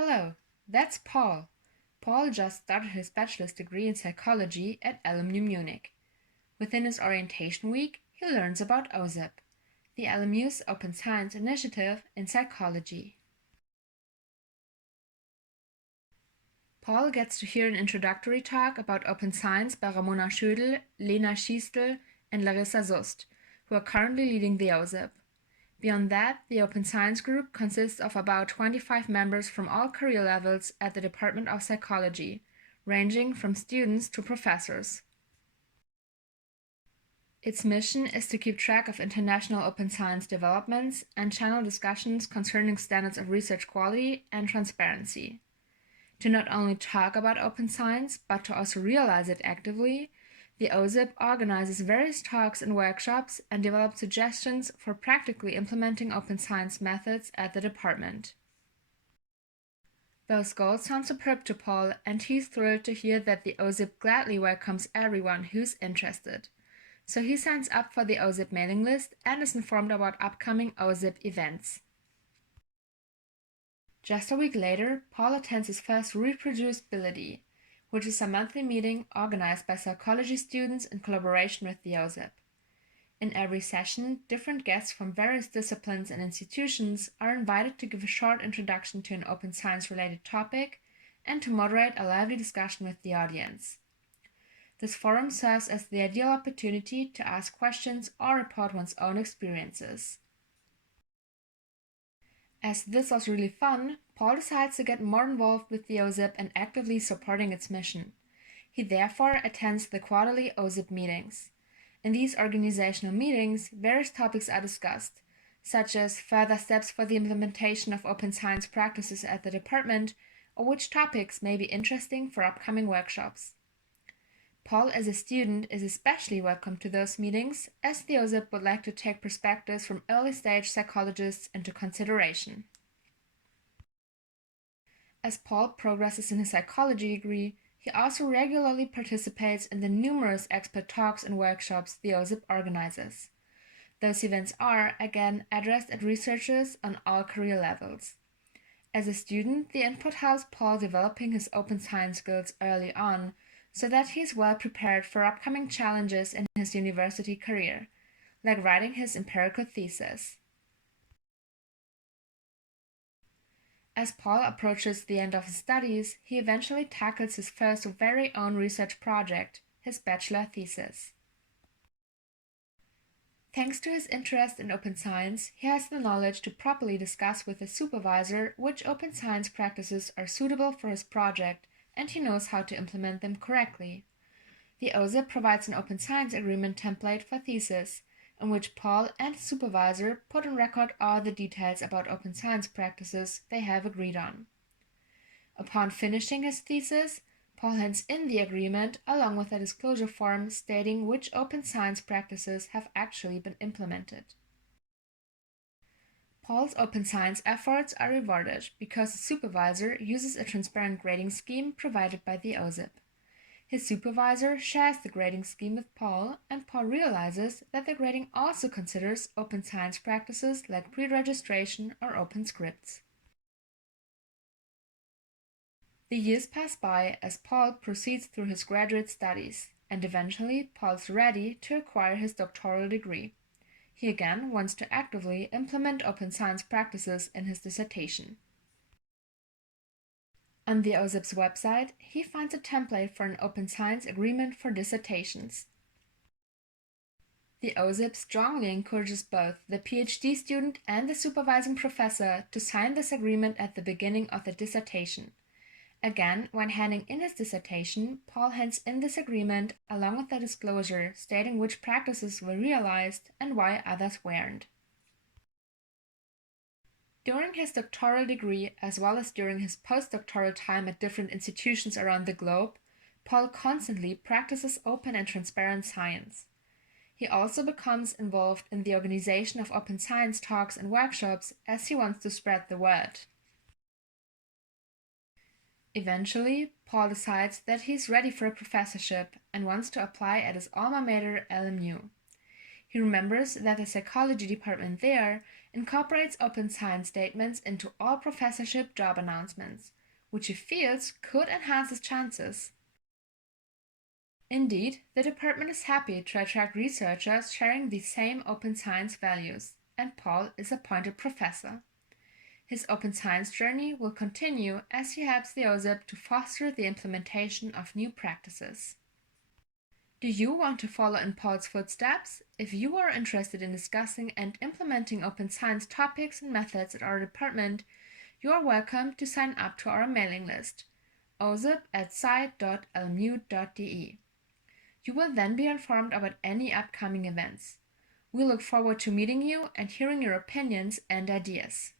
Hello, that's Paul. Paul just started his bachelor's degree in psychology at LMU Munich. Within his orientation week, he learns about OSIP, the LMU's Open Science Initiative in psychology. Paul gets to hear an introductory talk about open science by Ramona Schödel, Lena Schiestel, and Larissa Sust, who are currently leading the OSIP. Beyond that, the Open Science Group consists of about 25 members from all career levels at the Department of Psychology, ranging from students to professors. Its mission is to keep track of international open science developments and channel discussions concerning standards of research quality and transparency. To not only talk about open science, but to also realize it actively, the OSIP organizes various talks and workshops and develops suggestions for practically implementing open science methods at the department. Those goals sound superb to Paul, and he's thrilled to hear that the OSIP gladly welcomes everyone who's interested. So he signs up for the OSIP mailing list and is informed about upcoming OSIP events. Just a week later, Paul attends his first Reproducibility, which is a monthly meeting organized by psychology students in collaboration with the OSIP. In every session, different guests from various disciplines and institutions are invited to give a short introduction to an open science-related topic and to moderate a lively discussion with the audience. This forum serves as the ideal opportunity to ask questions or report one's own experiences. As this was really fun, Paul decides to get more involved with the OSIP and actively supporting its mission. He therefore attends the quarterly OSIP meetings. In these organizational meetings, various topics are discussed, such as further steps for the implementation of open science practices at the department, or which topics may be interesting for upcoming workshops. Paul, as a student, is especially welcome to those meetings, as the OSIP would like to take perspectives from early-stage psychologists into consideration. As Paul progresses in his psychology degree, he also regularly participates in the numerous expert talks and workshops the OSIP organizes. Those events are, again, addressed at researchers on all career levels. As a student, the input helps Paul developing his open science skills early on, so that he is well prepared for upcoming challenges in his university career, like writing his empirical thesis. As Paul approaches the end of his studies, he eventually tackles his first very own research project, his bachelor thesis. Thanks to his interest in open science, he has the knowledge to properly discuss with his supervisor which open science practices are suitable for his project, and he knows how to implement them correctly. The OSIP provides an open science agreement template for thesis, in which Paul and his supervisor put on record all the details about open science practices they have agreed on. Upon finishing his thesis, Paul hands in the agreement along with a disclosure form stating which open science practices have actually been implemented. Paul's open science efforts are rewarded because the supervisor uses a transparent grading scheme provided by the OSIP. His supervisor shares the grading scheme with Paul, and Paul realizes that the grading also considers open science practices like pre-registration or open scripts. The years pass by as Paul proceeds through his graduate studies, and eventually Paul's ready to acquire his doctoral degree. He again wants to actively implement open science practices in his dissertation. On the OSIP's website, he finds a template for an open science agreement for dissertations. The OSIP strongly encourages both the PhD student and the supervising professor to sign this agreement at the beginning of the dissertation. Again, when handing in his dissertation, Paul hands in this agreement along with a disclosure stating which practices were realized and why others weren't. During his doctoral degree, as well as during his postdoctoral time at different institutions around the globe, Paul constantly practices open and transparent science. He also becomes involved in the organization of open science talks and workshops as he wants to spread the word. Eventually, Paul decides that he is ready for a professorship and wants to apply at his alma mater LMU. He remembers that the psychology department there incorporates open science statements into all professorship job announcements, which he feels could enhance his chances. Indeed, the department is happy to attract researchers sharing the same open science values, and Paul is appointed professor. His open science journey will continue as he helps the OSIP to foster the implementation of new practices. Do you want to follow in Paul's footsteps? If you are interested in discussing and implementing open science topics and methods at our department, you are welcome to sign up to our mailing list, osip@sci.lmu.de. You will then be informed about any upcoming events. We look forward to meeting you and hearing your opinions and ideas.